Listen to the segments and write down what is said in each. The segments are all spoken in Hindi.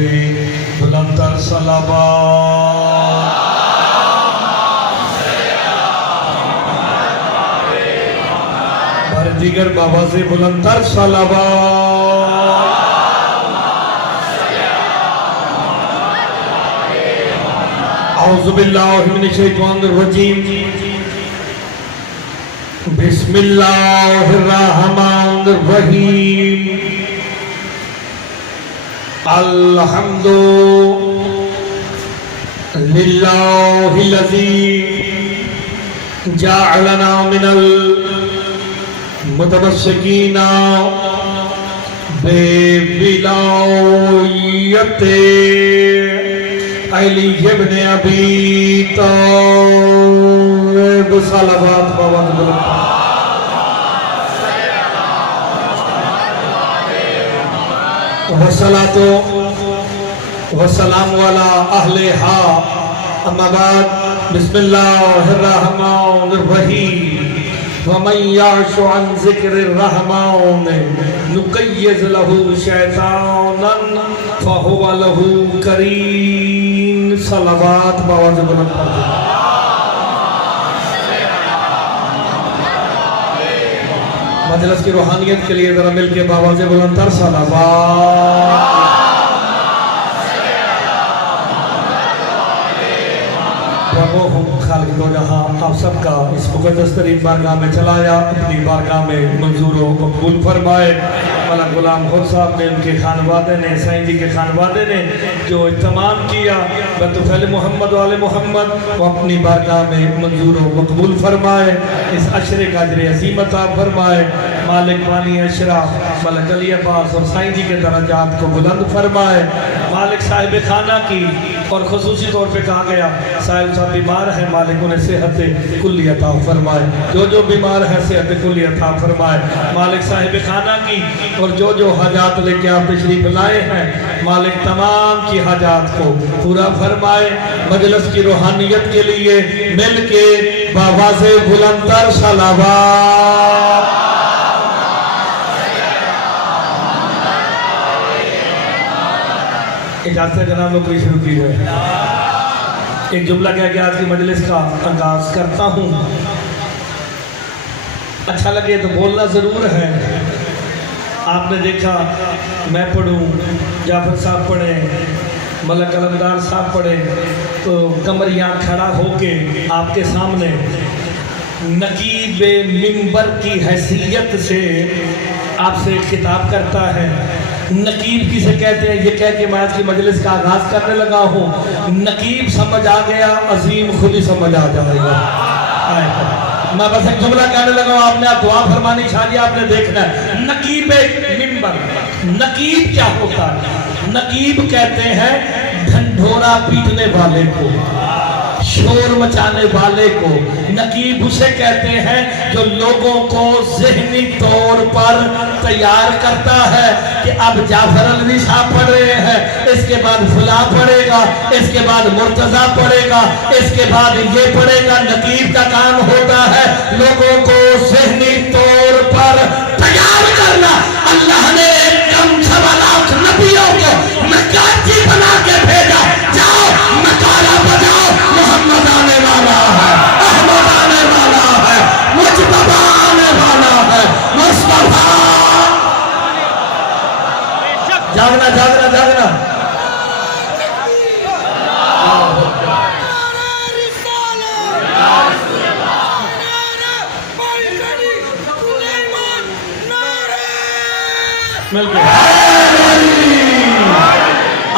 से बुलंदतर सलावत। दीगर बाबा से बुलंदतर सलावत। औज़ु बिल्लाहि मिनश शैतानिर रजीम। बिस्मिल्लाहिर रहमानिर रहीम। अल्हम्दुलिल्लाहिल्लज़ी जअलना मिनल मुतवस्सिकीना बेविलायते अली इब्न अबी तालिब सलावत बाबा वसलातो वसलाम वाला अहले हा अम्मा बाद बिस्मिल्लाहिर रहमानिर रहीम। वमन याशु अन ज़िक्रिर रहमान नुक़य्यिज़ लहू शैतानन फ़हुव लहू करीन। सलावत बाबा से बुलंद पढ़ते। मजलिस की रूहानियत के लिए जरा मिलके बाबा से बुलंदतर सलावत। आप सबका इस मुक़द्दस तरीन बारगाह में चलाया, अपनी बारगाह में मंजूर व मकबूल फरमाए। मौला गुलाम खुद साहब ने, उनके खानवादे ने, साईं जी के खानवादे ने जो इत्तमाम किया बतौफ़ैल मोहम्मद वाले मोहम्मद, वो अपनी बारगाह में मंजूर व मकबूल फरमाए। इस अशरे का अजर अज़ीम अता फरमाए। मालिक पानी अशरा मलक अली अब्बास और साईं जी के दरजात को बुलंद फरमाए। मालिक साहिब खाना की और खुसूसी तौर पे कहा गया साहिब साहब बीमार है, मालिक उन्हें सेहत कुल्ली अता फरमाए। जो बीमार है सेहत कुल्ली अता फरमाए। मालिक साहिब खाना की और जो हाजात लेके आप तशरीफ लाए हैं, मालिक तमाम की हाजात को पूरा फरमाए। मजलिस की रूहानियत के लिए मिल के बाबा से बुलंदतर सलावत। इजाज़त जनाब लोग शुरू की है। एक जुमला कह के आज की मजलिस का आगाज करता हूँ। अच्छा लगे तो बोलना ज़रूर है। आपने देखा मैं पढ़ूँ, जाफर साहब पढ़े, मलक अलमदार साहब पढ़े, तो कमरिया खड़ा होके आपके सामने नकीब मिंबर की हैसियत से आपसे खिताब करता है। नकीब किसे कहते हैं ये कह के मैं आज की मजलिस का आगाज करने लगा हूँ। नकीब समझ आ गया, अजीम खुद ही समझ आ जाएगा। मैं बस एक जुमला कहने लगा हूँ, आपने आप दुआ फरमानी शादी आपने देखना है। नकीब मिंबर, नकीब क्या होता है? नकीब कहते हैं ढंढोरा पीटने वाले को, शोर मचाने वाले को। नकीब उसे कहते हैं जो लोगों को ज़हनी तौर पर तैयार करता है कि अब जाफर अलवी साहब पढ़ रहे हैं, इसके बाद फुला पढ़ेगा, इसके बाद मुर्तजा पढ़ेगा, इसके बाद ये पढ़ेगा। नकीब का काम होता है लोगों को ज़हनी तौर पर तैयार करना। अल्लाह ने कम 1.25 लाख नबियों को नकाजी बना के भेजा, जाओ नकारा बजाओ, मोहम्मद आने वाला है, अहमद आने वाला है, मुज्तबा आने वाला है, मुस्तफा। जागना जागना जागना।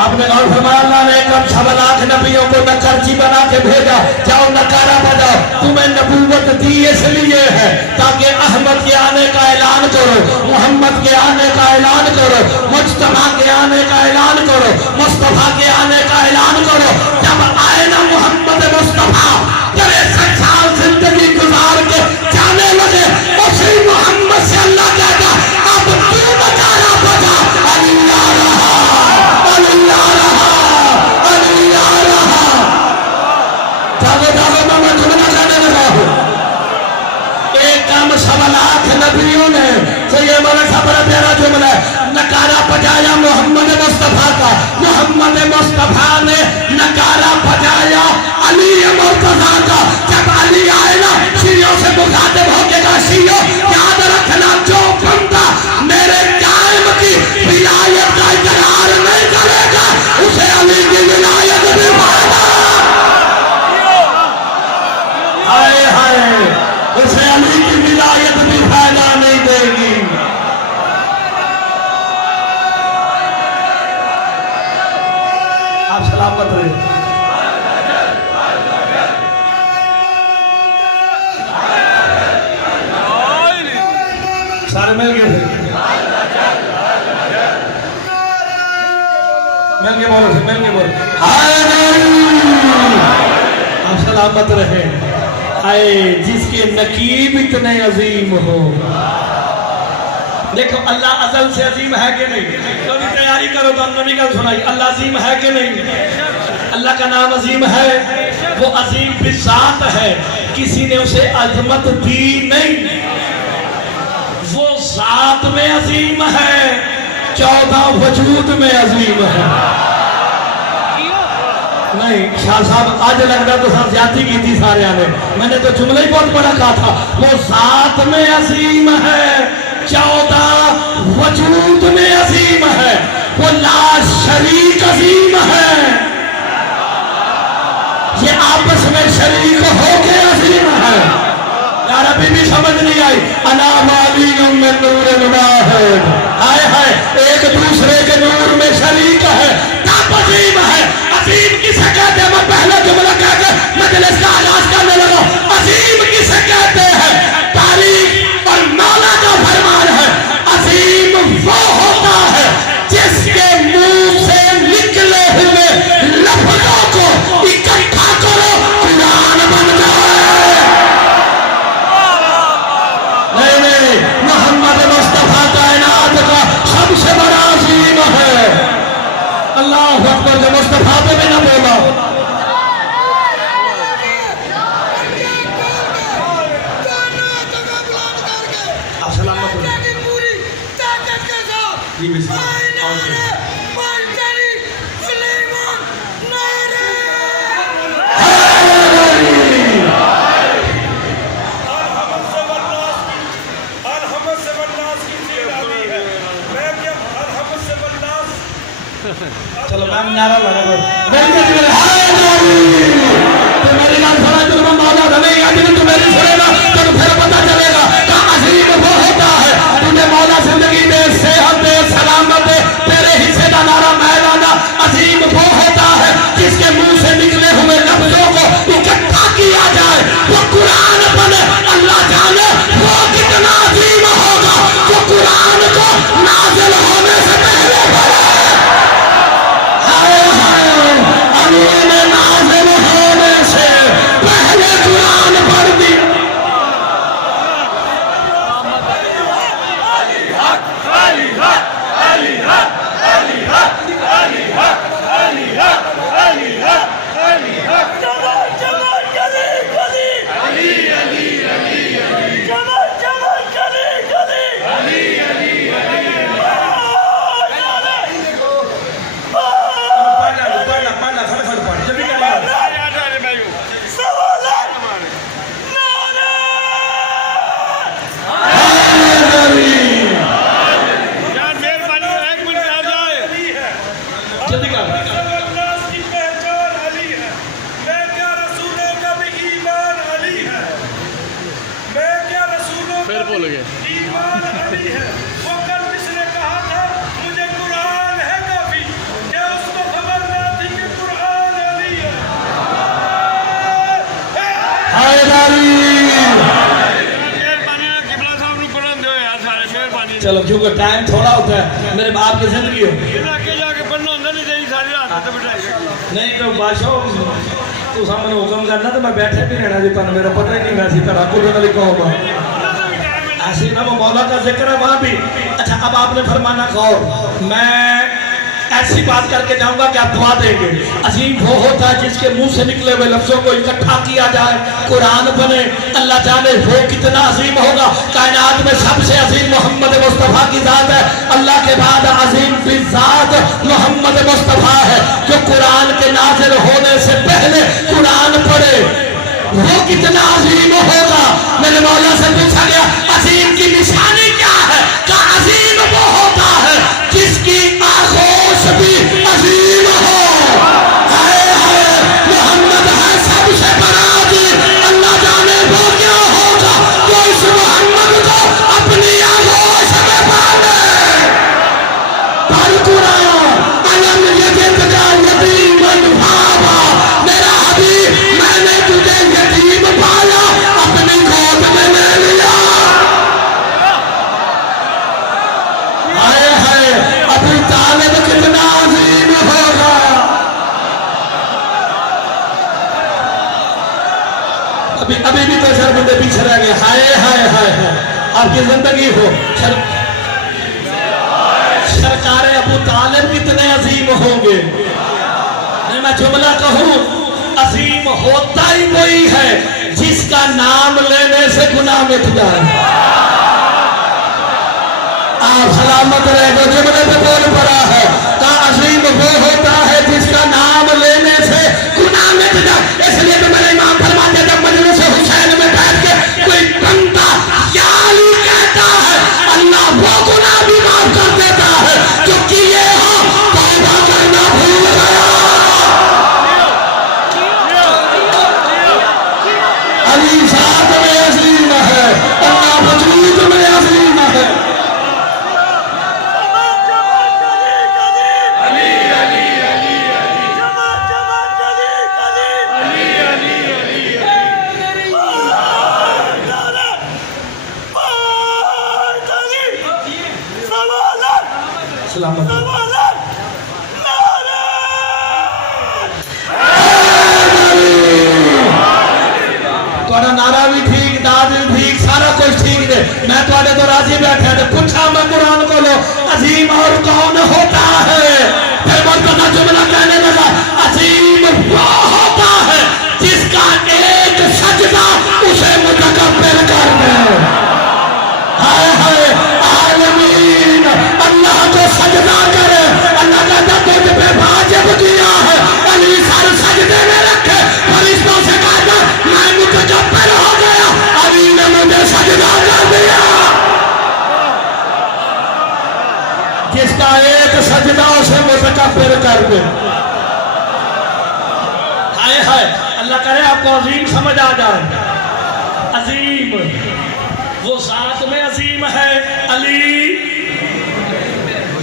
आपने गौर फरमाया, अल्लाह ने कम 1.25 लाख नबियों को नकरची बना के भेजा, जाओ नकारा बजाओ। तुम्हें नबूवत दी इसलिए है ताकि अहमद के आने का ऐलान करो, मोहम्मद के आने का ऐलान करो, मुज्तबा के आने का ऐलान करो, मुस्तफा के आने का ऐलान करो। जब आए ना मोहम्मद मुस्तफा, 63 साल जिंदगी गुजार के जाने लगे, उसी मोहम्मद से अल्लाह कहता अब तू नकारा बजा। अल्लाह रहा, अल्लाह रहा, अल्लाह रहा। जागो जागो, मैं जुमला कहने लगा हूँ। एक काम 1.25 लाख नबियों ने, सही है मौलाना साहब, बड़ा प्यारा जुमला है। नकारा बजाया मोहम्मद मुस्तफा का, मोहम्मद सलामत रहे। सारे मिल गए थे, मिल के बोलो, मिल के बोलो, आप सलामत रहे। आए जिसके नकीब इतने अजीम हो। देखो अल्लाह अज़ल से अजीम है कि नहीं? तो तैयारी करो तो नबी का सुनाई। अल्लाह अजीम है कि नहीं? अल्लाह का नाम अजीम है, वो अजीम भी ज़ात है, किसी ने उसे अजमत दी नहीं। वो ज़ात में अजीम है, 14 वजूद में अजीम है। नहीं शाह साहब आज लगता तो सर ज्यादा की थी सारे ने, मैंने तो जुमला ही बहुत बड़ा कहा था। वो ज़ात में अजीम है, 14 वजूद में अजीम है, वो ला शरीक अजीम है। ये आपस में शरीक होके अजीम है। यार अभी भी समझ नहीं आई। अना मालियम में नूर वाहिद, हाय हाय एक दूसरे के नूर में शरीक है, तब अजीम है। अजीम किसे कहते हैं? मैं पहला जुमला कहकर मजलिस का आगाज करने लगा। अजीम किसे कहते हैं? तारीख और मौला का फरमान है, अजीम वो होता है जिसके मुंह से निकले हुए लफ्जों को इकट्ठा करो कुरान बन जाए। नहीं, मोहम्मद मुस्तफा कायनात का सबसे बड़ा अजीम है। अल्लाह अकबर, जो मुस्तफा पे भी ना बोला। आप सलामत हो। चलो मैम नारा लगा दो। तुम्हारी नाम सुना तो तुम मौला बनेगा, लेकिन तुम्हें सुनेगा तो फिर पता चलेगा कि अजीम वो होता है। तुझे मौला जिंदगी दे, सेहत दे, सलामत दे, तेरे हिस्से का नारा मैं लाना। अजीम वो होता है जिसके मुंह से निकले हुए लफ्जों को इकट्ठा किया जाए, वो कुरान बने। अल्लाह जाने वो कितना अजीम होगा, वो कुरान को नाज़िल होने से पहले नाज़िल होने से पहले कुरान पढ़ दिया। चलो क्योंकि टाइम थोड़ा होता है, मेरे बाप की जिंदगी हो नहीं तो बादशाह तू सामने हुक्म करना तो मैं बैठे भी रहना जी, पर मेरा पता ही नहीं मैं तरह कुछ कहूँगा ऐसे ना। वो मौला का जिक्र है वहां भी। अच्छा अब आपने फरमाना कहो, मैं ऐसी बात करके जाऊंगा कि आप दुआ देंगे। अजीम वो होता है जिसके मुंह से निकले हुए लफ्जों को इकट्ठा किया जाए, कुरान बने। अल्लाह जाने वो कितना अजीम होगा। कायनात में सबसे अजीम मोहम्मद मुस्तफा की जात है। अल्लाह के बाद अजीम भी जात मोहम्मद मुस्तफा है, जो कुरान के नाज़िल होने से पहले कुरान पढ़े। वो कितना अजीम होगा। मेरे मौला से पूछा गया अजीम की निशानी क्या है? का अजीम वो होता है जिसकी आगोश भी अजीम हो। मोहम्मद है सबसे बड़ा अजीम। अल्लाह जाने वो क्या होगा जो इस मोहम्मद को अपनी आगोश में बांधे। पर कुरान अलम यजिदका यतीमन अभी भी तो सर बंदे पीछे रह गए। हाय हाय हाय हाय, आपकी जिंदगी हो सरकार अबू तालिब कितने अजीम होंगे। मैं जुमला कहूं, अजीम होता ही कोई है जिसका नाम लेने से गुनाह मिट जाए। आप सलामत रहे। जो जुमले पे बोल पड़ा है का अजीम वो होता है जिसका नाम लेने से गुनाह मिट जाए। इसलिए तो मेरे इमाम फरमाते जब मजलिस हुसैन में बैठ के कोई बंदा क्या अली कहता है, अल्लाह वो गुनाह भी माफ कर देता है जो किए हो तौबा करना भूल गया। अली साथ में अजीम है, अल्लाह वजूद में अजीम है। नारा भी ठीक, दाद भी ठीक, सारा कुछ ठीक है। मैं थोड़े तो राजी बैठे थे, पूछा मैं कुरान को लो अजीम और कौन होता है, फिर बरकता जुमला कहने लगा अजीम वो होता है जिसका एक सजदा उसे मुतकब्बिर कर दे। हाय हाय आलमीन, अल्लाह को सजदा करे। अल्लाह कहता तुझ पे वाजिब किया है, अली सर सजदे में रखे। फरिश्तों से कहा मैं मुतकब्बिर हो गया, अली ने मुझे सजदा कर दिया। जिसका एक सजदा उसे मुतकब्बिर कर दे। हाय हाय, अल्लाह करे आपको अजीम समझ आ जाए। अजीम वो साथ में अजीम है, अली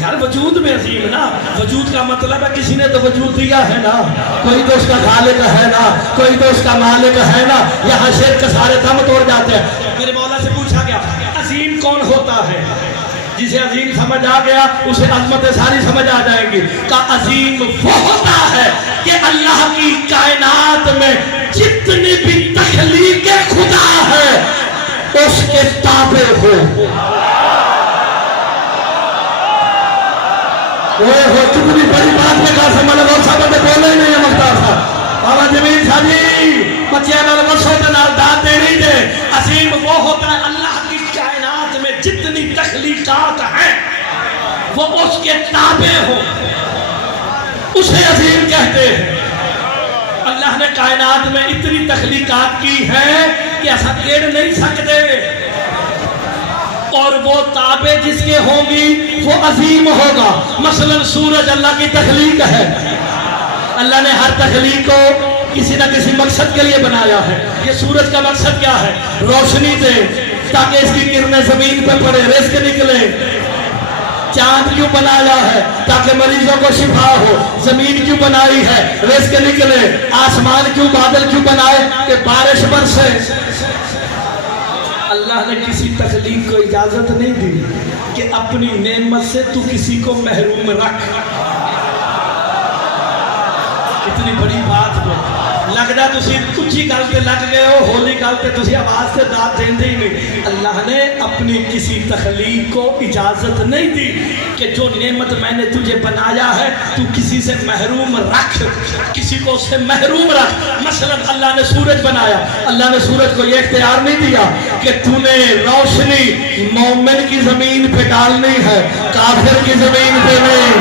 यार वजूद में अजीम ना। वजूद का मतलब है किसी ने तो वजूद दिया है ना, कोई तो उसका खालिक है ना, कोई तो उसका मालिक है ना। यहाँ शेर के सारे दम तोड़ जाते हैं। मेरे मौला से पूछा गया अजीम कौन होता है, जिसे अजीम समझ आ गया उसे अजमत सारी समझ आ जाएंगी। का अजीम वो होता है कि अल्लाह की कायनात में जितनी भी तख्लीक खुदा है उसके ताबे हो। वो कितनी बड़ी बात में कहा समझ और सब बोले नहीं है मुख्तार साहब। बाबा जमीन शाह जी बच्चे दाद दे नहीं दे। असीम वो होता है अल्लाह की कायनात में जितनी तख्लीकात हैं वो उसके ताबे हो, उसे अजीम कहते हैं। अल्लाह ने कायनात में इतनी तख्लीकात की है कि ऐसा गिन नहीं सकते, और वो ताबे जिसके होंगी वो अजीम होगा। मसलन सूरज अल्लाह की तख्लीक है, अल्लाह ने हर तख्लीक को किसी न किसी मकसद के लिए बनाया है। ये सूरज का मकसद क्या है, रोशनी दे ताकि इसकी किरणें जमीन पर पड़े, रिज़्क निकले। चांद क्यों बनाया है, ताकि मरीजों को शिफा हो। जमीन क्यों बनाई है, रिज़्क निकले। आसमान क्यों, बादल क्यों बनाए कि बारिश बरसे। अल्लाह ने किसी तख्लीक को इजाजत नहीं दी कि अपनी नेमत से तू किसी को महरूम रख। इतनी बड़ी बात को लगता तुम उच्ची गल पे लग गए हो, होली गल पे तुम आवाज से दाद देंदे ही नहीं। अल्लाह ने अपनी किसी तख्लीक को इजाजत नहीं दी कि जो नेमत मैंने तुझे बनाया है तू किसी से महरूम रख, किसी को उससे महरूम रख। मसलन अल्लाह ने सूरज बनाया, अल्लाह ने सूरज को ये इख्तियार नहीं दिया कि तूने रोशनी मोमिन की जमीन पे डालनी है, काफिर की जमीन पे नहीं।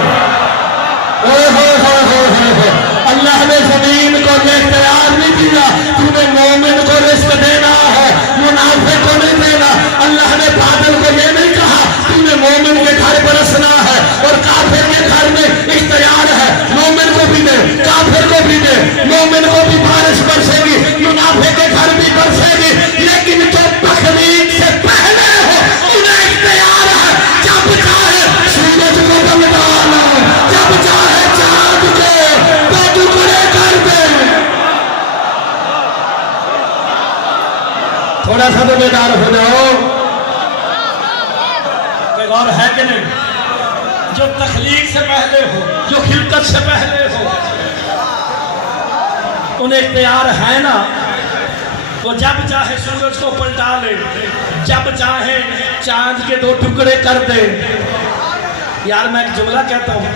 अल्लाह ने जमीन को ये इख्तियार नहीं दिया तूने मोमिन को रिज़्क देना है, मुनाफिक को नहीं देना। अल्लाह ने बादल को ये नहीं कहा तूने मोमिन के घर बरसना है और काफिर के घर में इख्तियार है, मोमिन को भी दे काफिर को भी दे। मोमिन को भी बारिश बरसेगी, मुनाफिक के घर भी बरसेगी, लेकिन जो तख्लीक से पहले हो उन्हें इख्तियार है। जब चाहे सूरज को दम डालो, जब चाहे चांद को दो टुकड़े कर दे। थोड़ा सा तो बेदार हो जाओ, और है कि नहीं। जो तख्लीक से पहले हो, जो खिलकत से पहले हो, उन्हें इख्तियार है ना वो जब चाहे सूरज को पलटा ले, जब चाहे चांद के दो टुकड़े कर दे। यार मैं एक जुमला कहता हूँ,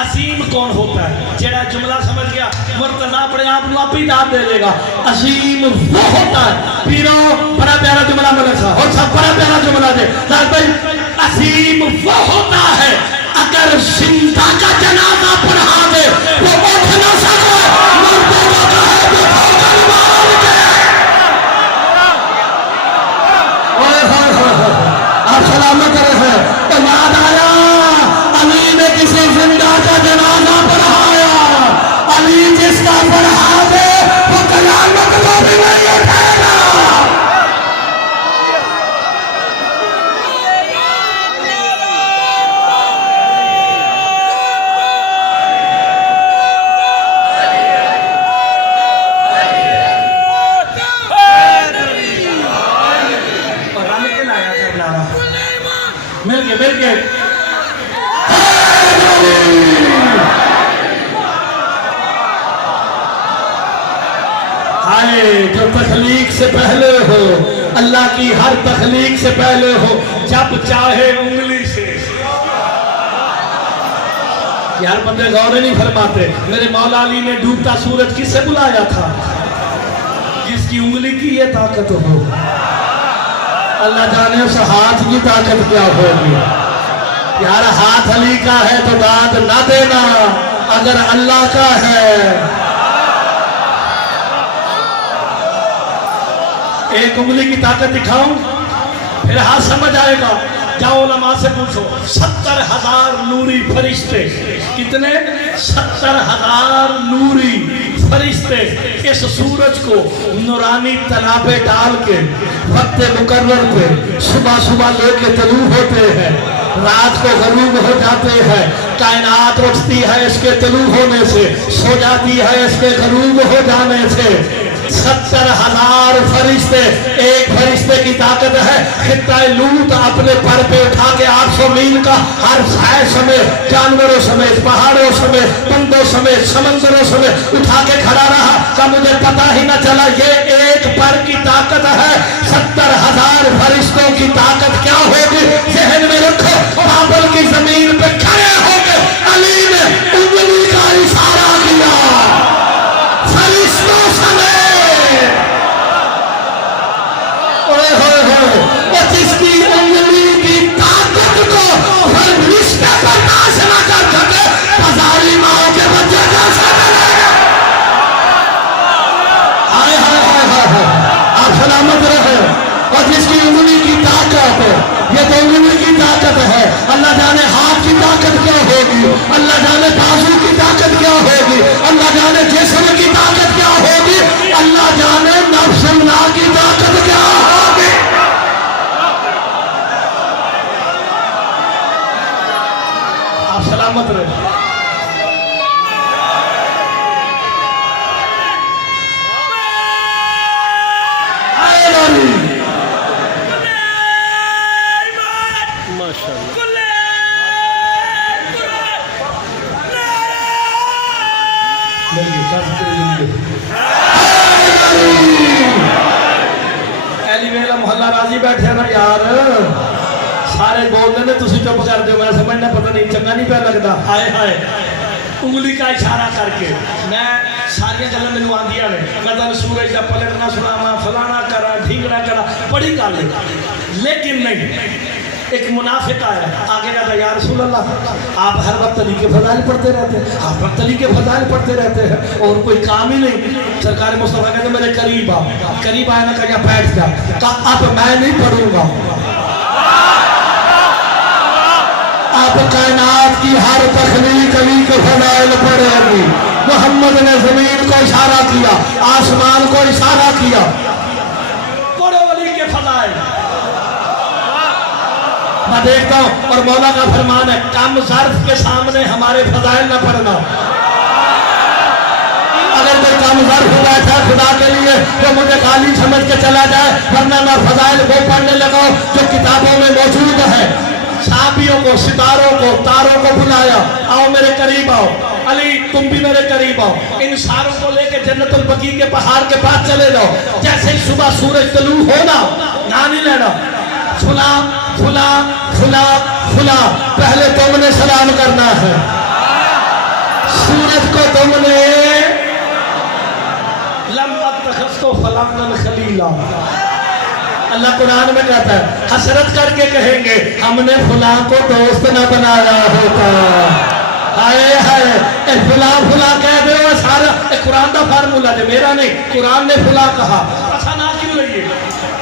असीम कौन होता है? जेड़ा जुमला समझ गया मुर्तजा अपने आप ही दाद दे देगा। असीम वो होता है पीरो, बड़ा प्यारा जुमला मलिक साहब, और सब बड़ा प्यारा जुमला दे भाई। असीम वो होता है अगर जिंदा का जनाजा पढ़ा दे वो उठ ना सके, मुर्तजा का है वो ठोकर मार दे। ओए होए होए, आप सलामत रहे। तो याद आया अली ने किसी जिंदा का जनाजा पढ़ाया, अली जिसका पढ़ा दे वो कयामत को भी नहीं उठेगा। मिल गए हाय, जो तखलीक से पहले हो, अल्लाह की हर तखलीक से पहले हो, जब चाहे उंगली से। यार बंदे गौर नहीं फरमाते। मेरे मौला अली ने डूबता सूरज किससे बुलाया था? जिसकी उंगली की ये ताकत हो। अल्लाह जाने उस हाथ की ताकत क्या होगी। यार हाथ अली का है तो दाद ना देना, अगर अल्लाह का है। एक उंगली की ताकत दिखाऊं फिर हाथ समझ आएगा। जाओ उलमा से पूछो, 70,000 नूरी फरिश्ते। कितने? 70,000 नूरी फरिश्ते इस सूरज को नूरानी तलाबे डाल के वक्त मुकर्रर पे सुबह सुबह लेके तलू होते हैं, रात को गरूब हो जाते हैं। कायनात उठती है इसके तलू होने से, सो जाती है इसके गरूब हो जाने से। 70,000 फरिश्ते, एक फरिश्ते की ताकत है खित्ता लूत अपने पर पे उठा के 800 मील का हर साय समेत, जानवरों समेत, पहाड़ों समेत, बंदों समेत, समंदरों समेत उठा के खड़ा रहा का मुझे पता ही न चला। ये एक पर की ताकत है। 70,000 फरिश्तों की ताकत क्या होगी? जहन में रखो। बाबल की जमीन पे खड़े हो गए, अली ने उंगली का इशारा किया, फरिश्तों समेत। जिसकी उंगली की ताकत को फरिश्ते बर्दाश्त न कर सके, हजारी माओ के बच्चे कैसे करेंगे? हाय हाय हाय हाय हाय, आप सलामत रहे। और जिसकी उंगली की ताकत, ये तो उंगली की ताकत है, अल्लाह जाने हाथ की ताकत क्या होगी, अल्लाह जाने बाजू की ताकत क्या होगी, अल्लाह जाने जिस्म की ताकत क्या होगी, अल्लाह जाने नफ्स की ताकत क्या होगी। आप सलामत रहे। मोहल्ला राजी बैठे ना यार, सारे बोलते ने, तुम चुप कर दो। मैं समझना पता नहीं चंगा नहीं पा लगता। हाय हाय, उंगली का इशारा करके मैं सारिया गल मैनू आंदिया ने, मैं तुम सूरज का पलटना सुनावा, फलाना करा, ढींगना करा, बड़ी गल है। लेकिन नहीं, एक मुनाफिक आया आगे कहता, या रसूल अल्लाह, आप हर वक्त अली के फजाइल पढ़ते रहते हैं, आप वक्त अली के फजाइल पढ़ते रहते हैं और कोई काम ही नहीं। सरकार मुस्तफा कहते मेरे करीब आ, करीब आया ना, कहा बैठ जा, कहा अब मैं नहीं पढ़ूंगा। अब कायनात की हर तखलीक अली के फजाइल पढ़ेगी। मोहम्मद ने जमीन को इशारा किया, आसमान को इशारा किया, पढ़ो अली के फजाइल। मैं देखता हूँ और मौला का फरमान है, कम ज़र्फ के सामने हमारे फजाइल न पढ़ना। अगर कोई कम ज़र्फ बैठा खुदा के लिए तो मुझे खाली समझ के चला जाए, वरना मैं फजाइल वो पढ़ने लगा जो किताबों में मौजूद है। साहबियों को, सितारों को, तारों को बुलाया, आओ मेरे करीब आओ, अली तुम भी मेरे करीब आओ। इन सारों को लेके जन्नतुल बकी के पहाड़ के पास चले जाओ। जैसे ही सुबह सूरज तलू होना, ना नहीं लेना, फुला फुला फुला फुला, पहले तुमने सलाम करना है। सूरज को तुमने लम अत्तखज़्तु फलानन खलीला, अल्लाह कुरान में कहता है, हसरत करके कहेंगे हमने फुला को दोस्त न बनाया होता। हाय हाय, फुला फुला कह दे वो सारा कुरान का फार्मूला है, मेरा नहीं, कुरान ने फुला कहा। अच्छा ना क्यों लइए,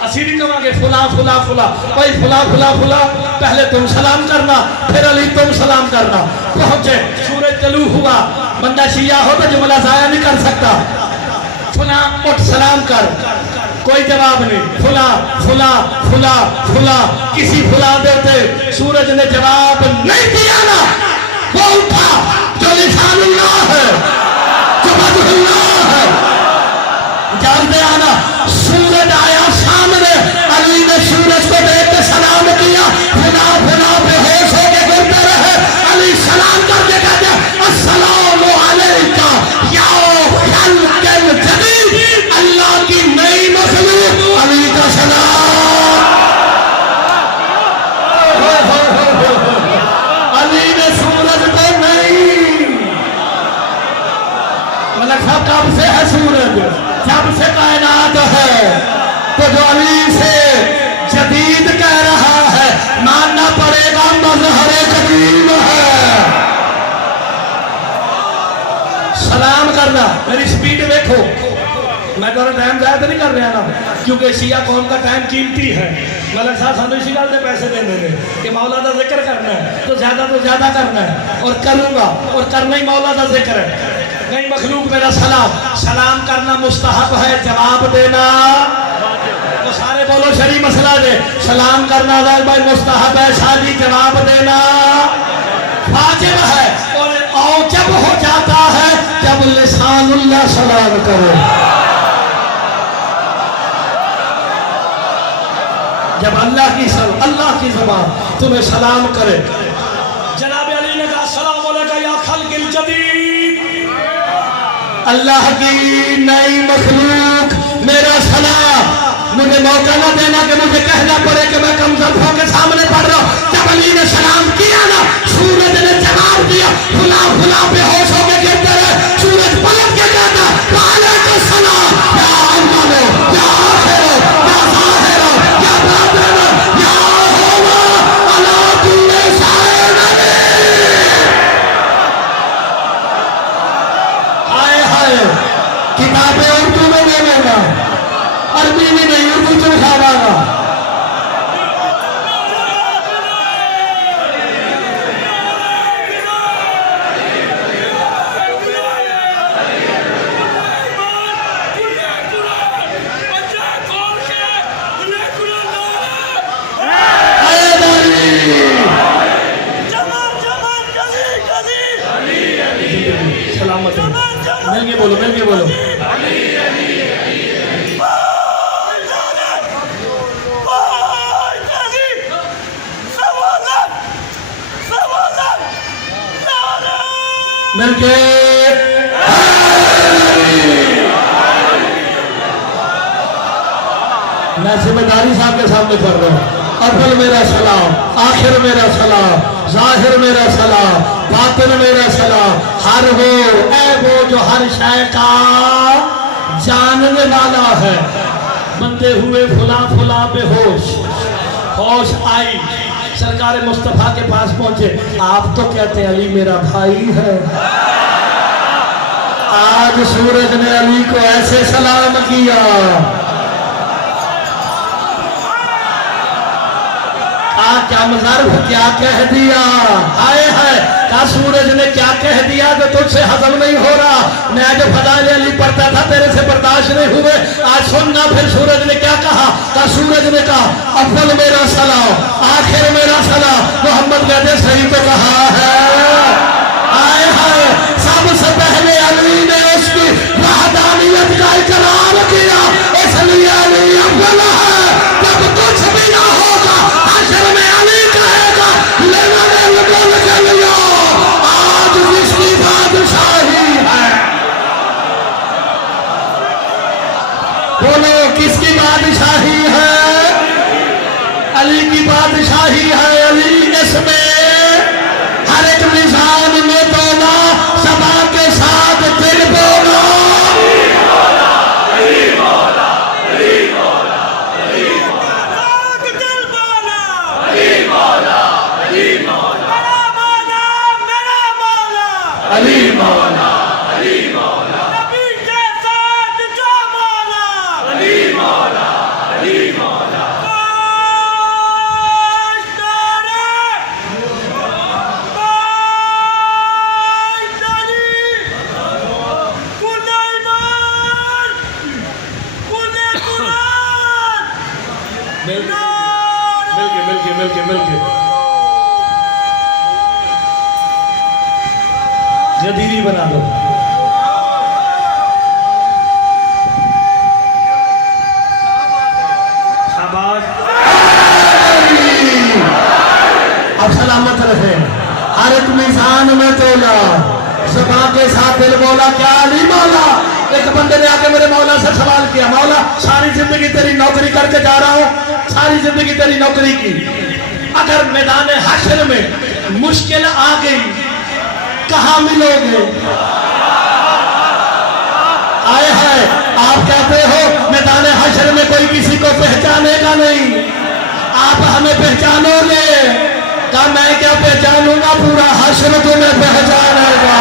असी नहीं कहेंगे फुला फुला फुला, भाई फुला फुला फुला, पहले तुम सलाम करना, फिर अली तुम सलाम करना। पहुंचे, सूरज तलू हुआ, बंदा शिया हो तो जुमला जाया नहीं कर सकता। फुला उठ सलाम कर, कोई जवाब नहीं, फुला फुला फुला फुला, किसी फुला देते, सूरज ने जवाब नहीं दिया ना, वो उठा जो लिसानुल्लाह है, जो वजहुल्लाह है। जानते आना, सूरज आया सामने, अली ने सूरज को देख के सलाम किया, फुला फुला बेहोश होके गिरते रहे। अली सलाम करके कहते अस्सलामु अलैका या खल्क़ल जदीद, अल्लाह की नई मखलूक, अली का सलाम। अली ने सूरज को नहीं, मतलब कब से है सूरज, जब से कायनात है, तो जो अली से जदीद कह रहा है, मानना पड़ेगा मज़हर कदीम है। सलाम करना, मेरी स्पीड देखो, मैं तो टाइम जाया तो नहीं कर रहा ना, क्योंकि शिया कौम का टाइम कीमती है। मलक साहब सानू इसी गल के पैसे देने ने कि मौला का जिक्र करना है तो ज्यादा करना है, और करूंगा, और करना ही मौला का जिक्र है। नहीं मखलूक मेरा सलाम, सलाम करना मुस्तहब है, जवाब देना तो सारे बोलो शरी मसला दे, सलाम करना भाई मुस्तहब है, शादी जवाब देना वाजिब है, और औजब हो जाता है जब लिसानुल्लाह सलाम करे, जब अल्लाह की ज़बान तुम्हें सलाम करे। जनाब अली ने कहा सलाम अलैका या खल्क़िल जदीद, अल्लाह की नई मखलूक मेरा सलाम। मुझे मौका ना देना कि मुझे कहना पड़े कि मैं कमजोर होकर सामने पढ़ रहा हूं। जब अली ने सलाम किया ना, सूरज ने जवाब दिया, फुला फुला बेहोश होकर गिरते रहे। सूरज पलट के कहता वालेकुम सलाम या अव्वलो या आखिरो या ज़ाहिरो या बातिनो या हुवा अला कुल्ली शैइन अलीम। हाय हाय, किताबें उर्दू में ले लेना, अरबी में नहीं, उर्दू से उठावागा। सलामत मिल के बोलो, मिल के बोलो। मिलके मैं जिम्मेदारी साहब के सामने कर रहा हूँ। अव्वल मेरा सलाम, आखिर मेरा सलाम, जाहिर मेरा सलाम, बातिन मेरा सलाम, हर हो ऐ वो जो हर शय का जानने वाला है। बंदे हुए फुला फुला बेहोश, होश आई, सरकार मुस्तफा के पास पहुंचे। आप तो कहते हैं अली मेरा भाई है, आज सूरज ने अली को ऐसे सलाम किया, क्या मज़ार क्या कह दिया, आए है का सूरज ने क्या कह दिया तो तुझसे हजम नहीं हो रहा। मैं जो फज़ाइल अली पढ़ता था तेरे से बर्दाश्त नहीं हुए, आज सुनना फिर सूरज ने क्या कहा। का सूरज ने कहा अव्वल मेरा सलाम, आखिर मेरा सलाम। मोहम्मद कहते सही तो कहा है। आए है सबसे पहले अली ने उसकी वहदानियत का इकरार किया, इसलिए अली अव्वल है। जब कुछ भी ना होगा हश्र में अली कहेगा बादशाही है, अली की बादशाही है। अली इसमें हर एक मिजान में तोला, सभा के साथ दिल बोला। अली मौला, अली मौला, नबी के साथ जो मौला। अली मौला, अली मौला। मिलके गदीरी बना दो। शाबाश। अब सलामत रहे, हर एक मिजान में तोला, सभा के साथ दिल बोला। क्या अली मौला? एक बंदे ने आके मेरे मौला से सवाल किया, मौला सारी जिंदगी तेरी नौकरी करके जा रहा हूं, सारी जिंदगी तेरी नौकरी की, अगर मैदान हश्र में मुश्किल आ गई कहां मिलोगे? आए है आप कहते हो मैदान हश्र में कोई किसी को पहचानेगा नहीं, आप हमें पहचानोगे। क्या मैं क्या पहचानूंगा? पूरा हश्र तुम्हें पहचानेगा।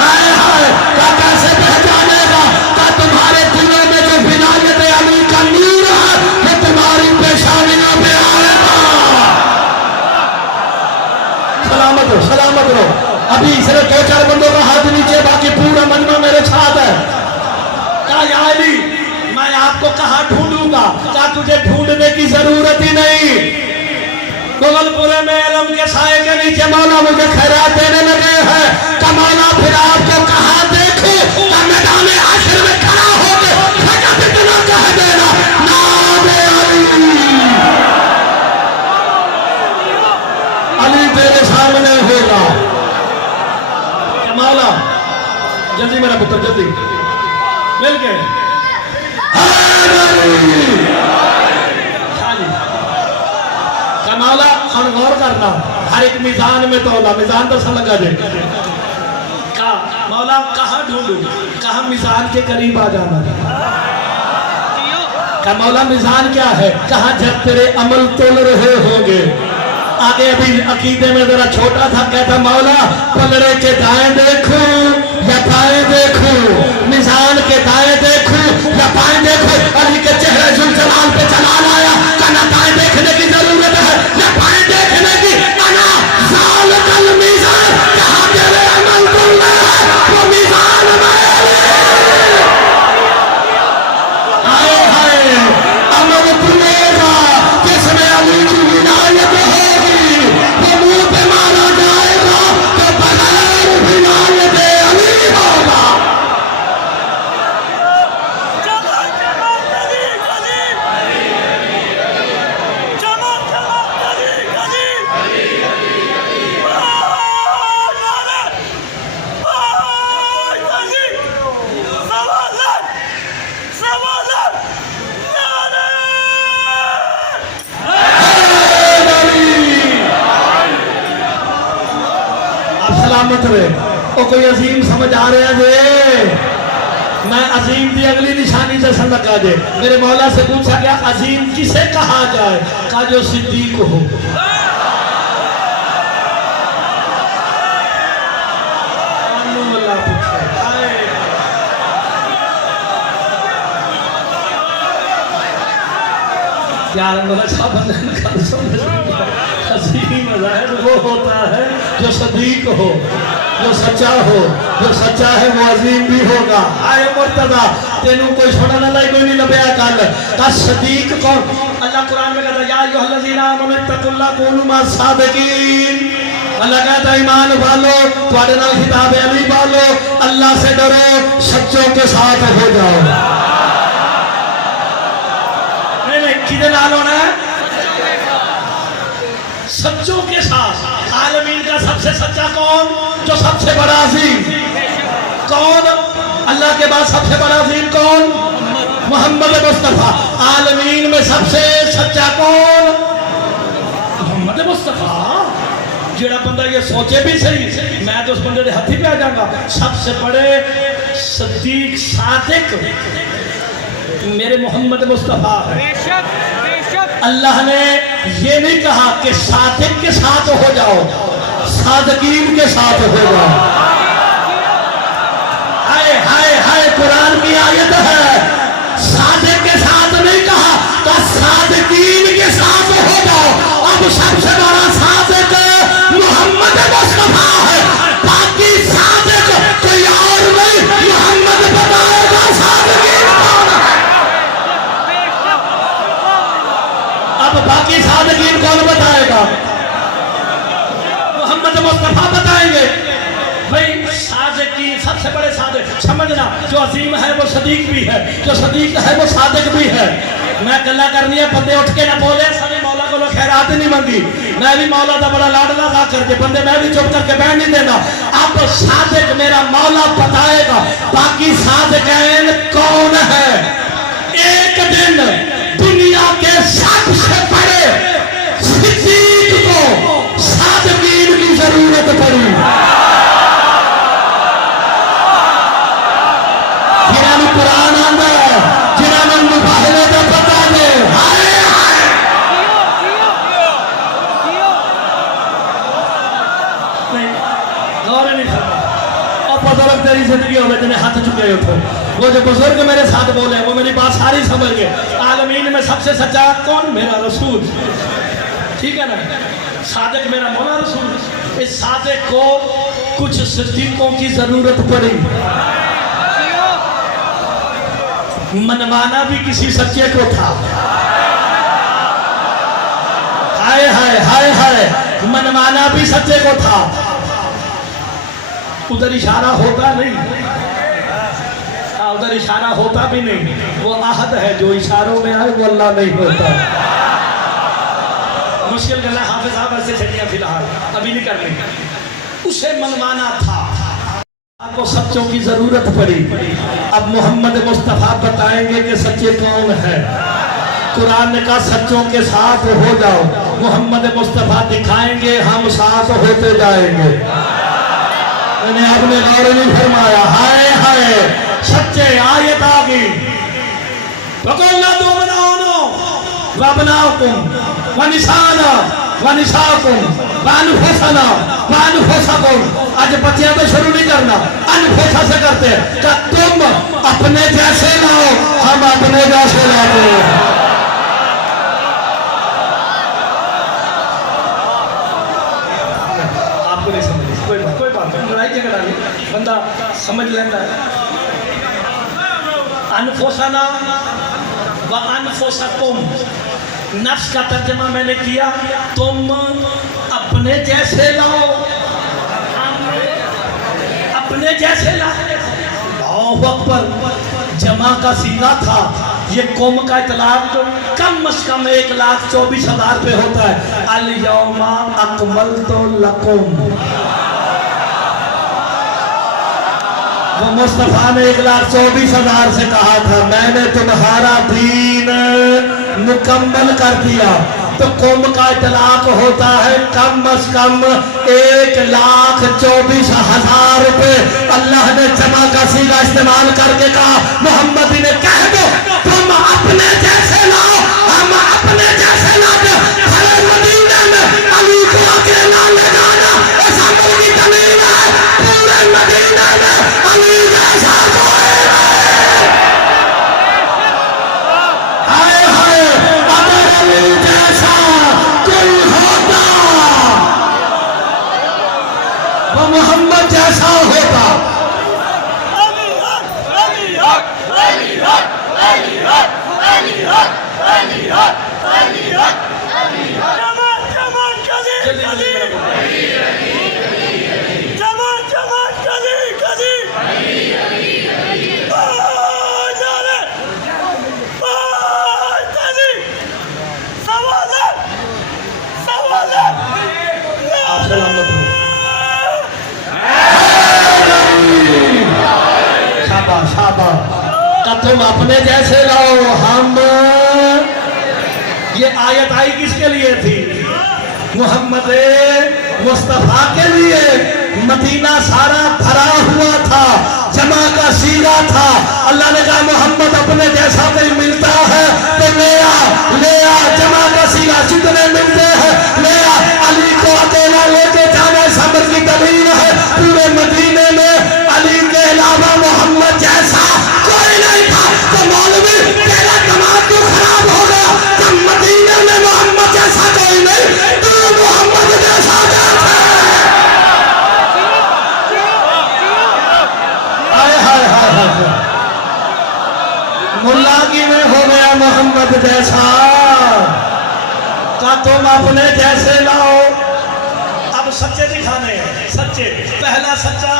आए है क्या कैसे पहचानेगा? क्या तुम्हारे दिलों में जो विलायत अली का नूर है वो तुम्हारी पेशानियों में आएगा। सलामत हो, सलामत रहो। अभी सिर्फ 2-4 बंदों का हाथ नीचे, बाकी पूरा मजमा मेरे साथ है। क्या या अली मैं आपको कहां ढूंढूंगा? क्या तुझे ढूंढने की जरूरत ही नहीं? गोलपुरे में इल्म के साए के नीचे मौला मुझे खैरात देने लगे हैं। क्या मौला फिर आपको कहां देखूं? क्या मैदान हश्र में खड़ा होकर फकत इतना कह देना, नामे अली। अली तेरे सामने होगा। मौला जल्दी मेरा पुत्र जल्दी मिल गए। मौला हम गौर करना, हर एक मिजान में तोला, मिजान तो समझ जाए। का मौला कहाँ ढूंढू? कहाँ मिजान के करीब आ जाना? का मौला मिजान क्या है? कहाँ जब तेरे अमल तोल रहे होंगे। आगे अभी अकीदे में जरा छोटा था, कहता मौला पलड़े के दाएं देखूं या बाएं देखूं, मिजान के दाएं देखूं या बाएं देखूं। अली के चेहरे जुलजलाल पे जलाल आया। कहना दाएं देखने की जरूरत है या बाएं देखने की? कहना जाल कल मिजान, जहां तेरे अमल तुल रहे हैं वो मिजान में। हाय हाय अमल तुलेगा जिसमें अली की विलायत होगी, वो मुंह पे मारा जाएगा तो बगैर विलायत अली होगा। सलामत रहे। ओ कोई अजीम समझ आ रहा जे? मैं अजीम की अगली निशानी से समझ आ जाए। मेरे मौला से पूछा गया अजीम किसे कहा जाए? कहा जो सिद्दीक हो। यार अजीम ज़ाहिर वो होता है जो सदीक हो, जो सच्चा हो। जो सच्चा है वो अजीम भी होगा। आए मुर्तदा तेनू कोई छोड़ने वाला कोई नहीं लभया। कल का सदीक कौन? अल्लाह कुरान में कहता या अय्युहल्लज़ीना आमनू इत्तक़ुल्लाह कूनू मअस सादिक़ीन। अल्लाह कहता ईमान वालो तुम्हारे नाल खिताब अली वालो अल्लाह से डरो, सच्चों के साथ हो जाओ। किधर नाल होना है? सच्चों के साथ। आलमीन का सबसे सच्चा कौन? जो सबसे बड़ा अजीम कौन? अल्लाह के बाद सबसे बड़ा अजीम कौन? मोहम्मद मुस्तफा। आलमीन में सबसे सच्चा कौन? मोहम्मद मुस्तफा। जेड़ा बंदा ये सोचे भी सही मैं तो उस बंदे के हथी पे आ जाऊंगा। सबसे बड़े सदीक सादिक मेरे मोहम्मद मुस्तफा है। अल्लाह ने ये नहीं कहा कि सादिक के साथ हो जाओ, सादकीन के साथ हो जाओ। हाय हाय हाय, कुरान की आयत है, सादिक के साथ नहीं कहा तो सादकीन के साथ हो जाओ। अब सबसे बड़ा सादिक मोहम्मद मुस्तफा है, बाकी सादिक कोई और नहीं। मोहम्मद बताएगा सादकीन कौन है। अब बाकी सादकीन कौन बताएगा? मोहम्मद मुस्तफा बताएंगे। भाई सादिकीन सबसे बड़े सादिक समझना, जो अजीम है वो सदीक भी है, जो सदीक है वो सादिक भी है। मैं गल्ला करनी है, बंदे उठ के ना बोले सारे मौला को खैरात नहीं मंगी। मैं भी मौला का बड़ा लाडला ला करके बंदे मैं भी चुप करके बैठ नहीं देना। अब सादिक मेरा मौला बताएगा बाकी सादिकीन कौन है। एक दिन दुनिया के सबसे बड़े सिद्दीक को सादिकीन की जरूरत पड़ी। जिन्होंने कुरान आंदा है, जिन्होंने मुबाहले का पता दे। हाय हाय नहीं गौर नहीं करता। और बुजुर्ग तेरी जिंदगी हो जिन्हें हाथ चुके उठो। वो जो बुजुर्ग मेरे साथ बोले वो मेरी बात सारी समझ गए। आलमीन में सबसे सच्चा कौन? मेरा रसूल। ठीक है ना, सादिक मेरा मौला रसूल। इस सादिक को कुछ सिद्दीकों की जरूरत पड़ी। मनमाना भी किसी सच्चे को था। हाय हाय हाय हाय, मनमाना भी सच्चे को था। उधर इशारा होता नहीं, उधर इशारा होता भी नहीं। वो आहद है जो इशारों में आए वो अल्लाह नहीं होता। मुश्किल गला हाफिज साहब ऐसे छड़ियां फिलहाल अभी नहीं करनी। उसे मनमाना था, आपको सच्चों की जरूरत पड़ी। अब मोहम्मद मुस्तफा बताएंगे कि सच्चे कौन है। कुरान ने कहा सच्चों के साथ हो जाओ। मोहम्मद मुस्तफा दिखाएंगे, हम साथ होते जाएंगे। मैंने आपने गौर नहीं फरमाया। हाय हाय, सच्चे आयत आ गई। बकोला दो बनाओ वबनाकुम वनिसाना वनिसाकुम वानफुसना वानफुसकुम। आज बच्चियां तो शुरू नहीं करना, अनफुसा से करते हैं। क्या तुम अपने जैसे लाओ, हम अपने जैसे लाते हैं। आपको नहीं समझ कोई बात नहीं, लड़ाई झगड़ा नहीं, बंदा समझ लेता है। अनफुसना व अनफुसकुम, नफ्स का तर्जमा मैंने किया, तुम अपने जैसे लाओ, अपने जैसे लाओ। अकबर जमा का सीगा था। ये कौम का इतलाक कम से कम 1,24,000 पे होता है। अल यौमा अकमलतु लकुम। वो मुस्तफा ने 1,24,000 से कहा था मैंने तुम्हारा दीन मुकम्मल कर दिया। तो कौम का इतलाक होता है कम से कम 1,24,000 रुपए। अल्लाह ने जमा का सीगा इस्तेमाल करके कहा मोहम्मद ने कह दो तुम अपने जैसे लाओ, हम अपने जैसे लाते। खड़े मदीने में अली को अकेला ले जाना इस अमल की दलील है। पूरे मदीने में अली जैसा कोई नहीं। हाय हाय, अगर अली जैसा कोई होता वो मोहम्मद जैसा होता। तुम अपने जैसे लाओ हम। ये आयत आई किसके लिए थी? मोहम्मद मुस्तफा के लिए। मदीना सारा भरा हुआ था, जमा का सीगा था। अल्लाह ने कहा मोहम्मद अपने जैसा कोई मिलता है तो ले आ जमा का सीगा जितने मिलते हैं ले आ। अली को अकेला लेके जाना सब्र की दलील है। पूरे मदीने में अली के अलावा मोहम्मद जैसा कोई नहीं था। तो मौलवी तेरा दिमाग क्यों खराब हो गया? जब मदीने में मोहम्मद जैसा कोई नहीं, तू मोहम्मद जैसा कैसे? मुल्लागी में हो गया मोहम्मद जैसा का तुम अपने जैसे लाओ। अब सच्चे दिखाने हैं, सच्चे। पहला सच्चा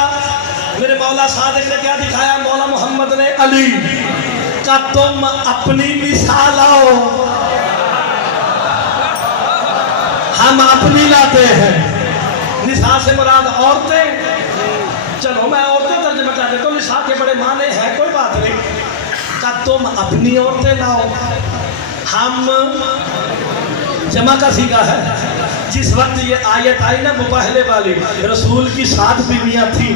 मेरे मौला सादिक ने क्या दिखाया? मौला मोहम्मद ने अली का तुम अपनी मिसाल लाओ। हम अपनी लाते हैं। निसा से मुराद औरतें। चलो मैं औरतें तर्जुमा कर देता हूँ, निसा के बड़े माने हैं, कोई बात नहीं। का तुम अपनी औरतें लाओ। हम जमा का सीगा है। जिस वक्त ये आयत आई ना मुबाहले वाली, रसूल की 7 बीवियां थी।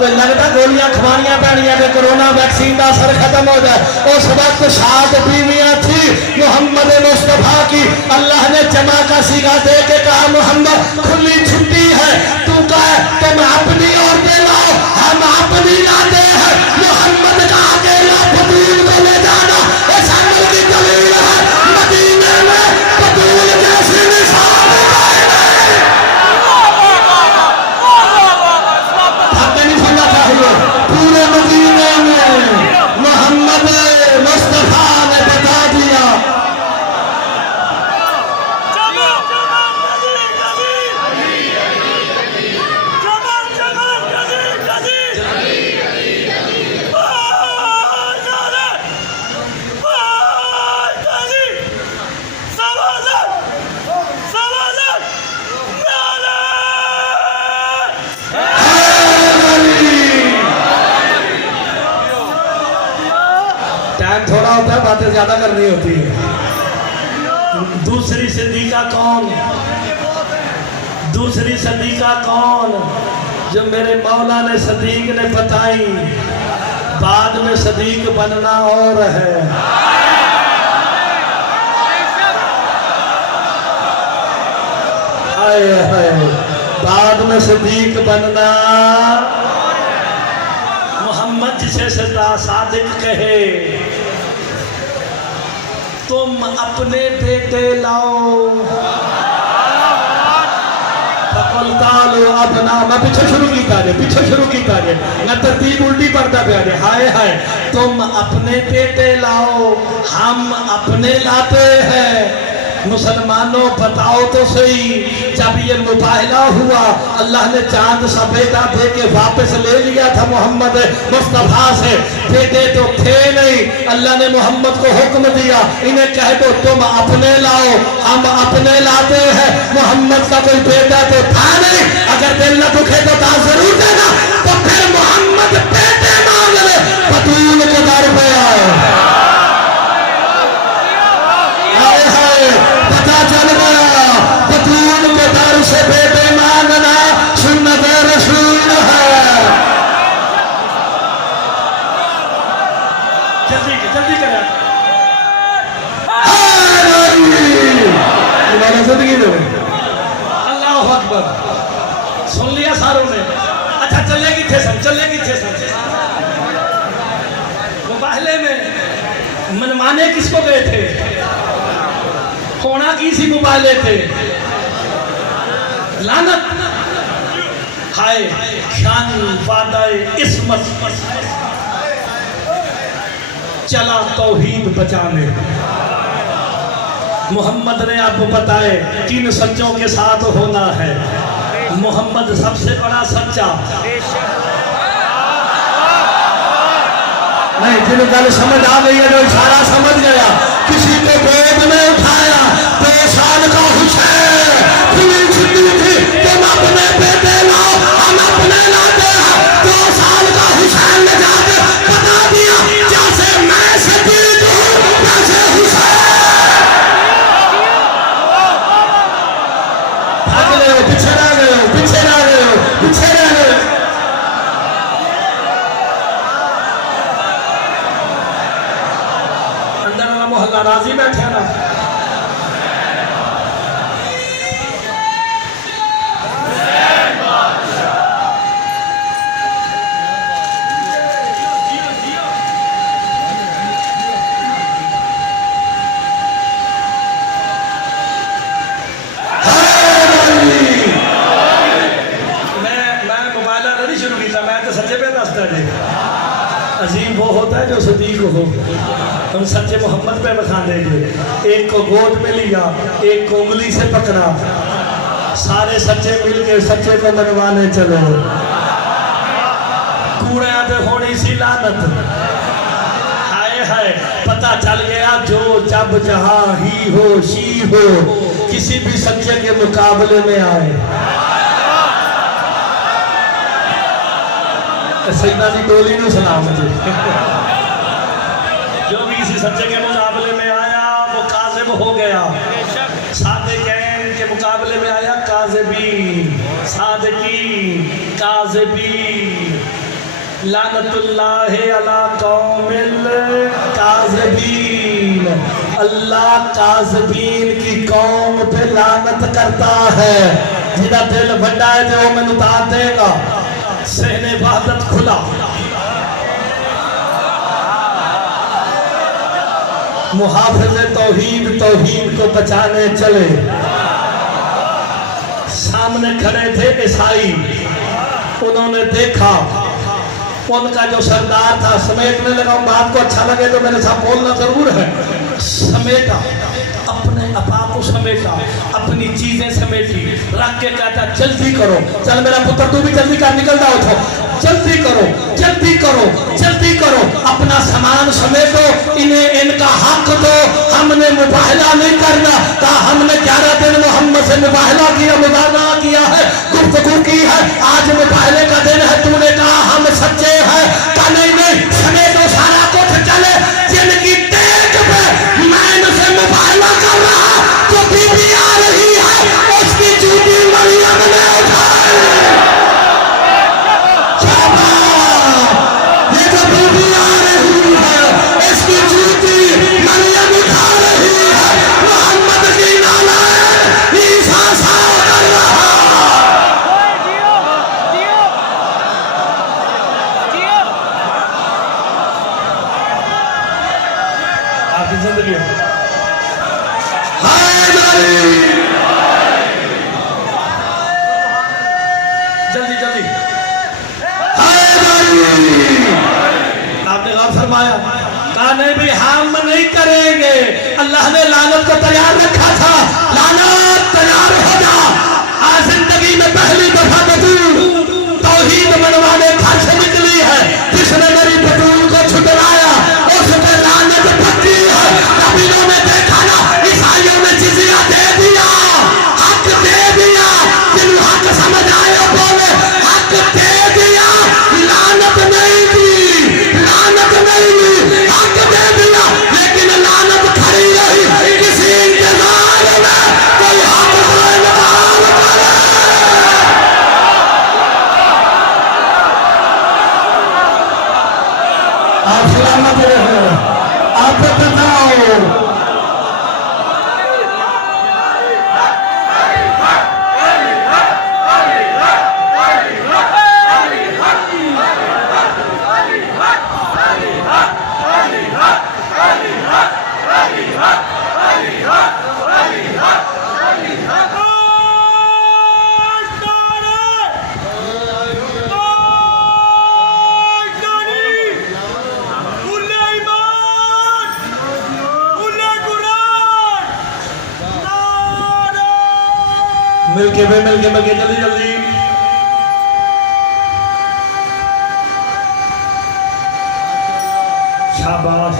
तो लगता गोलियां खवानियां पैनियां तो कोरोना वैक्सीन का असर खत्म हो जाए। उस वक्त 7 बीवियां थी मोहम्मद मुस्तफा की। अल्लाह ने जमा का सीगा दे के कहा मोहम्मद खुली छुट्टी है, तू कह तुम अपनी औरतें लाओ। हम अपनी लाते हैं। मोहम्मद का अकेला फतूल को ले जाना इस अमल की दलील है। मदीने में फतूल जैसी निशान पूरे मदीने में मोहम्मद मुस्तफा ने बता दिया। थोड़ा होता है, बातें ज्यादा करनी होती है। दूसरी सिद्दीका कौन? दूसरी सिद्दीका कौन? जो मेरे मौला ने सदीक ने बताई। बाद में सदीक बनना और है। हाय हाय, बाद में सदीक बनना। मोहम्मद जिसे सदा सादिक कहे, तुम अपने बेटे लाओ। अपना मैं पीछे शुरू की मैं तरतीब उल्टी पड़ता पे। हाय हाय, तुम अपने बेटे लाओ, हम अपने लाते हैं। मुसलमानों बताओ तो सही, जब ये मुबाहला हुआ अल्लाह ने चांद सा बेटा दे के वापस ले लिया था मोहम्मद मुस्तफा से। बेटे तो थे नहीं। अल्लाह ने मोहम्मद को हुक्म दिया इन्हें कह दो तुम अपने लाओ। हम अपने लाते हैं। मोहम्मद का कोई बेटा तो था नहीं। अगर दिल न दुखे तो था जरूर देना। तो फिर मोहम्मद बेटे मांग ले, बतूल के दर पे आओ। पता चल गया बतूल के दर से बेटे मांगना सुन्नत रसूल है। जल्दी करें। जिंदगी दो। अल्लाह अकबर। सुन लिया सारों ने? अच्छा चलेगी थे सब। मुबाहले में मनमाने किसको गए थे? होना की सी मुबाहले थे। लानत। हाय शान वादाए इस्मत चला तौहीद बचाने। मोहम्मद ने आपको बताए किन सच्चों के साथ होना है। मोहम्मद सबसे बड़ा सच्चा। नहीं जिन गल समझ आ गई है, जो इशारा समझ गया। किसी को गोद में उठाया 2 साल का हुसैन खुली छुट्टी थी। तुम अपने बेटे लाओ, हम अपने लाते हैं। 2 राजी बैठे ना। अजीम वो होता है जो सदीक हो। हम सच्चे मोहम्मद पे बखा देंगे। एक को गोद में लिया, एक को उंगली से पकड़ा, सारे सच्चे मिलके सच्चे को मनवाने चले। कूड़े पे होनी सी लानत, हाय हाय पता चल गया जो जब जहां ही हो शी हो किसी भी सच्चे के मुकाबले में आए। सैयदा दी टोली नूं सलाम जी। जो भी किसी सच्चे के मुकाबले में आया वो काज़िब हो गया। सादिक़ीन के मुकाबले में आया काज़िबीन, सादिक़ीन काज़िबीन। लानतुल्लाहि अला कौमिल काज़िबीन। अल्लाह काज़िबीन की कौम पे लानत करता है। जिहदा दिल वड्डा है तो वो मैनूं तार देगा। सहने वहदत खुला, मुहाफिज तौहीद तौहीद को बचाने चले। सामने खड़े थे ईसाई, उन्होंने देखा उनका जो सरदार था समेटने लगा। बात को अच्छा लगे तो मेरे साथ बोलना जरूर है। समेटा, अपने आपा को समेटा, अपनी चीजें समेटी, रख के कहता जल्दी करो, चल मेरा पुत्र तू भी जल्दी कर, निकल जाओ तो जल्दी करो जल्दी करो जल्दी करो, अपना सामान समेटो, इन्हें इनका हक दो। हमने मुबाहला नहीं करना, कहा हमने 11 दिन मोहम्मद से मुबाहला किया, मुबाहला किया है, गुफ्तगू की है, आज मुबाहले का दिन है। तूने कहा हम सच्चे हैं, कहा नहीं नहीं समेटो सारा कुछ चले। जिनकी टेक पे मैं इनसे मुबाहला कर रहा तो बीबी आ रही है, उसकी जूती मरियम ने उठाई। ये जो बीबी आ रही है इसकी जूती मरियम उठा रही है। मोहम्मद की नालायक ईसा साफ कर रहा। आपकी जिंदगी जल्दी जल्दी आपने गौर फरमाया, कहा नहीं भी हम नहीं करेंगे। अल्लाह ने लानत को तैयार रखा था, लानत तैयार हो जा। आज जिंदगी में पहली दफा बतूल तौहीद मनवाने घर से निकली है। जिसने मेरी बतूल को छुटवाया उस पर लानत पक्की है। कबीलों में देखा ना, ईसाइयों ने जिज़िया दे दिया, हक दे दिया। जिन्हें हक समझ आया बोले हक दे दिया, लानत नहीं दी, लानत नहीं दी, हक दे दिया। लेकिन लानत खड़ी रही किसी इंतजार में, कोई हक को इनकार करे। आप सलामत रहे, आप बताओ। मिलके जल्दी जल्दी शाबाश।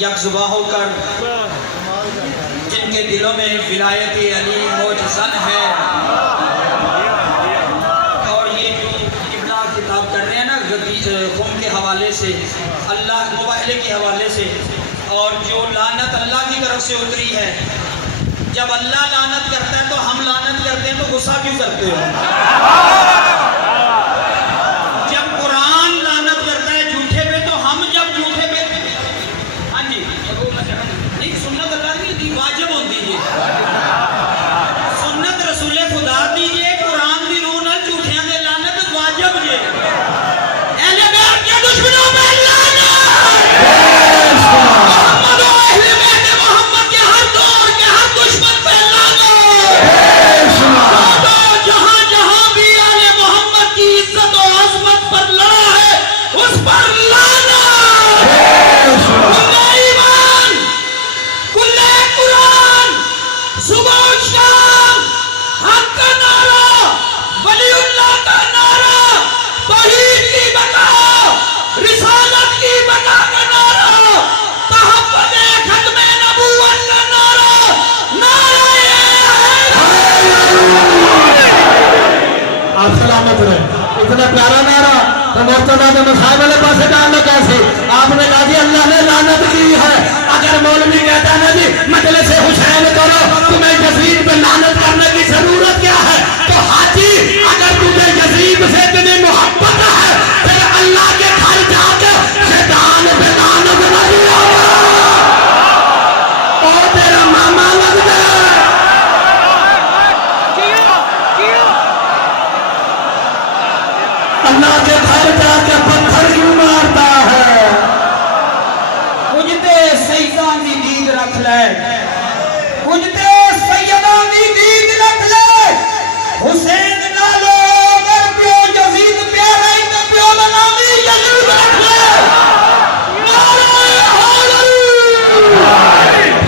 यकजुबा होकर जिनके दिलों में विलायत अली मौजज़न है, और ये जो इब्लाग किताब कर रहे हैं ना खुम के हवाले से, अल्लाह मुबाहले के हवाले से, और जो लानत अल्लाह की तरफ से उतरी है। जब अल्लाह लानत करता है तो हम लानत करते हैं, तो गुस्सा क्यों करते हो? पढ़े, इतना प्यारा नारा। तो मुर्तजा ने मसाइब वाले पासे डालना कैसे? आपने कहा जी अल्लाह ने लानत की है। अगर मौलवी कहता है जी मजलिस हुसैन करो, तुम्हें यजीद पे लानत करने की जरूरत क्या है? तो हाजी अगर तुझे यजीद से इतनी मोहब्बत है फिर अल्लाह के घर जाके शैतान पे लानत नहीं होगा। ओ तेरा मामा लग जाए। अल्लाह के घर जाके पत्थर क्यों मारता है? कुछ ते सैयदा दी दीद रख ले, कुछ ते सैयदा दी दीद रख ले। हुसैन नालो अगर प्यो यजीद प्यारा ही ते प्यो दा नाम ही यजीद रख ले।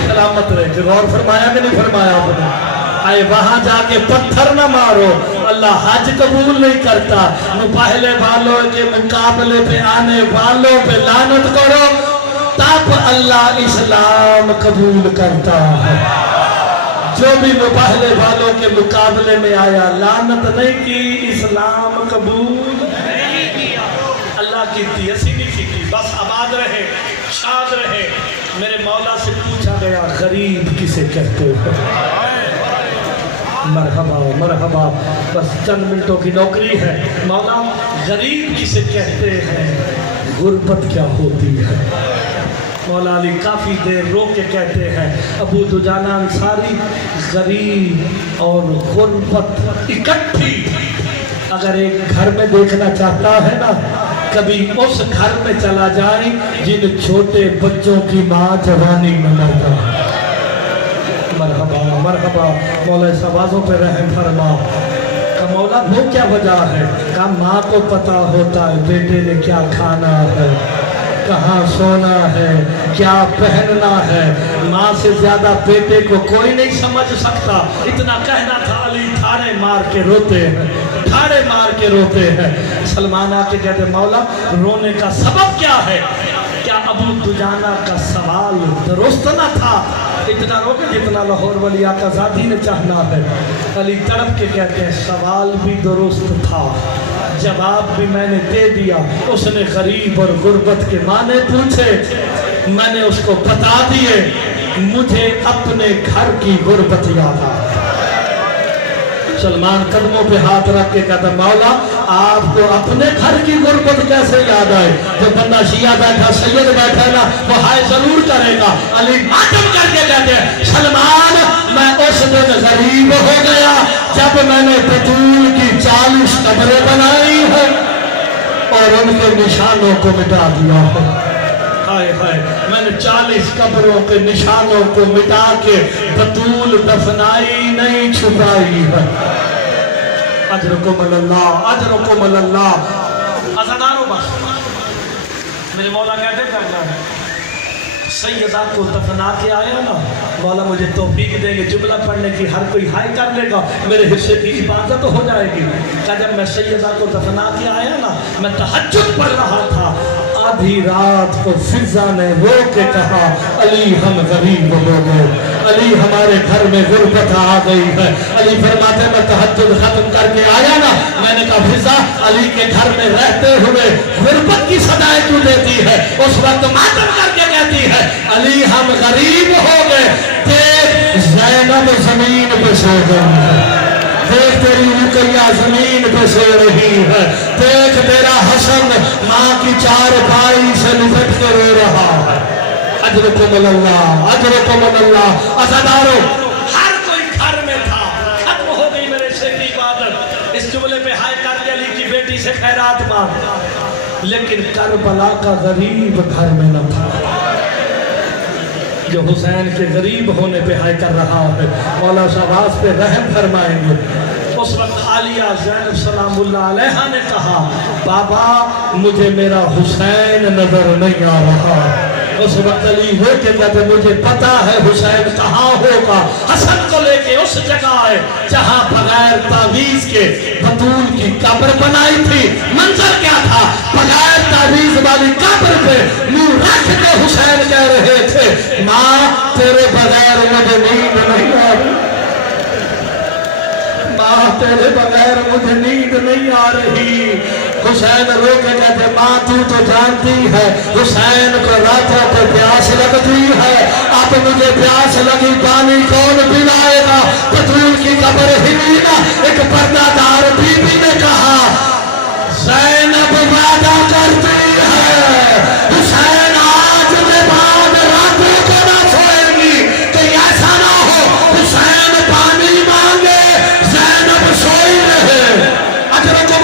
सलामत रहे। गौर फरमाया कि नहीं फरमाया आपने? आए वहां जाके पत्थर न मारो, अल्लाह हज कबूल नहीं करता। पहले वालों के मुकाबले पे आने वालों पे लानत करो, तब अल्लाह इस्लाम कबूल करता है। जो भी मुबाहले वालों के मुकाबले में आया, लानत नहीं की, इस्लाम कबूल नहीं किया। अल्लाह की थी, ऐसी नहीं की, बस आबाद रहे, शाद रहे। मेरे मौला से पूछा गया गरीब किसे कहते हो? मरहबा मरहबा, बस चंद मिनटों की नौकरी है। मौला गरीब किसे कहते हैं? गुर्बत क्या होती है? मौला अली काफ़ी देर रो के कहते हैं, अबू दुजाना अंसारी, गरीब और गुर्बत इकट्ठी अगर एक घर में देखना चाहता है ना, कभी उस घर में चला जाए जिन छोटे बच्चों की माँ जवानी में मरता है। मरहबा मरहबा, मौला इस आवाज़ों पर रहम फरमा। का मौला वो क्या वजह है? का माँ को पता होता है बेटे ने क्या खाना है, कहाँ सोना है, क्या पहनना है। माँ से ज्यादा बेटे को कोई नहीं समझ सकता। इतना कहना था, अली ठाड़े मार के रोते हैं, ठाड़े मार के रोते हैं। सलमान आके कहते मौला रोने का सबब क्या है? क्या अबू दुजाना का सवाल दुरुस्त न था? इतना रोके जितना लाहौर वाली आकाजादी ने चाहना है। अली तड़प के कहते हैं सवाल भी दुरुस्त था, जवाब भी मैंने दे दिया। उसने गरीब और गुर्बत के माने पूछे, मैंने उसको बता दिए। मुझे अपने घर की गुर्बत याद आ। सलमान कदमों पे हाथ रख के कहता मौला आपको अपने घर की गुर्बत कैसे याद आए? जो बंदा शिया बैठा सैयद बैठा ना, वो हाय जरूर करेगा। अली मातम करके कहते हैं सलमान मैं उस दिन गरीब हो गया जब मैंने बतूल की 40 कब्रें बनाई है और उनके निशानों को मिटा दिया है। हाय हाय, मैंने 40 कब्रों के निशानों को मिटा के बतूल दफनाई नहीं छुपाई है। अजरकुमुल्लाह अजरकुमुल्लाह। अज़ादारों बस मेरे मौला कहते करना है, सैयदा को दफना के आया ना, मौला मुझे तौफीक देंगे जुमला पढ़ने की, हर कोई हाय कर लेगा, मेरे हिस्से की इबादत हो जाएगी। क्या जब मैं सैयदा को दफना के आया ना, मैं तहज्जुद पढ़ रहा था, आधी रात को फिजा ने रो के कहा अली हम गरीब हो गए, अली हमारे घर में गुर्बत आ गई है। अली फरमाते मैं तहज्जुद खत्म करके आया ना, मैंने कहा फिजा अली के घर में रहते हुए गुर्बत की सदाएं क्यों देती है? उस वक्त मातम करके कहती है अली हम गरीब हो गए। देख ज़ैनब जमीन पे सो गई है, देख तेरी रुकैया जमीन पे सो रही है, देख तेरा हसन माँ की चारपाई से लिपट के रो रहा है। अजरकुमुल्लाह अजरकुमुल्लाह। अज़ादारों हर कोई घर में था, खत्म हो गई मेरे से की इबादत। इस जुमले पे हाय करके अली की बेटी से खैरात मांग, लेकिन करबला का गरीब घर में न था जो हुसैन के गरीब होने पे हाय कर रहा है। मौला शहबाज पे रहम फरमाएंगे। उस वक्त आलिया ज़ैनब सलामुल्लाह अलैहा ने कहा बाबा मुझे मेरा हुसैन नजर नहीं आ रहा। उस वक्त अली हो के कहते मुझे पता है हुसैन कहाँ होगा। हसन को लेके उस जगह आए जहाँ बगैर तावीज के बतूल की कब्र बनाई थी। मंजर क्या था? बगैर तावीज वाली कब्र पे मुंह रख के हुसैन कह रहे थे माँ तेरे बगैर मुझे नींद नहीं आ रही, माँ तेरे बगैर मुझे नींद नहीं आ रही। हुसैन रो के कहते माँ तू तो जानती है हुसैन को रातों को प्यास लगती है, अब मुझे प्यास लगी पानी कौन पिलाएगा। बतूल की कब्र हिली ना, एक पर्दादार बीबी ने कहा ज़ैनब वादा करती है हुसैन आज के बाद रातों को ना सोएगी, तो ऐसा ना हो हुसैन पानी मांगे ज़ैनब सोई रहे।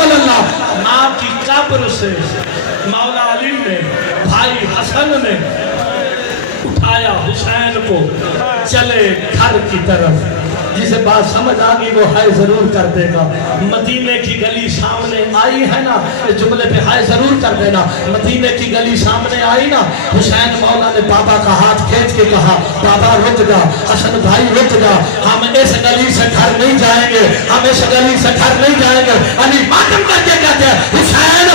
अल्लाह माँ की कब्र से मौला अली ने भाई हसन ने उठाया हुसैन को, चले घर की तरफ। जिसे बात समझ आ गई वो हाय जरूर कर देगा। मदीने की गली सामने आई है ना, इस जुमले पे हाय जरूर कर देना। मदीने की गली सामने आई ना, हुसैन मौला ने बाबा का हाथ खींच के कहा बाबा रुक जा, हसन भाई रुक जा, हम इस गली से घर नहीं जाएंगे, हम इस गली से घर नहीं जाएंगे। अली मातम करके कहते हैं हुसैन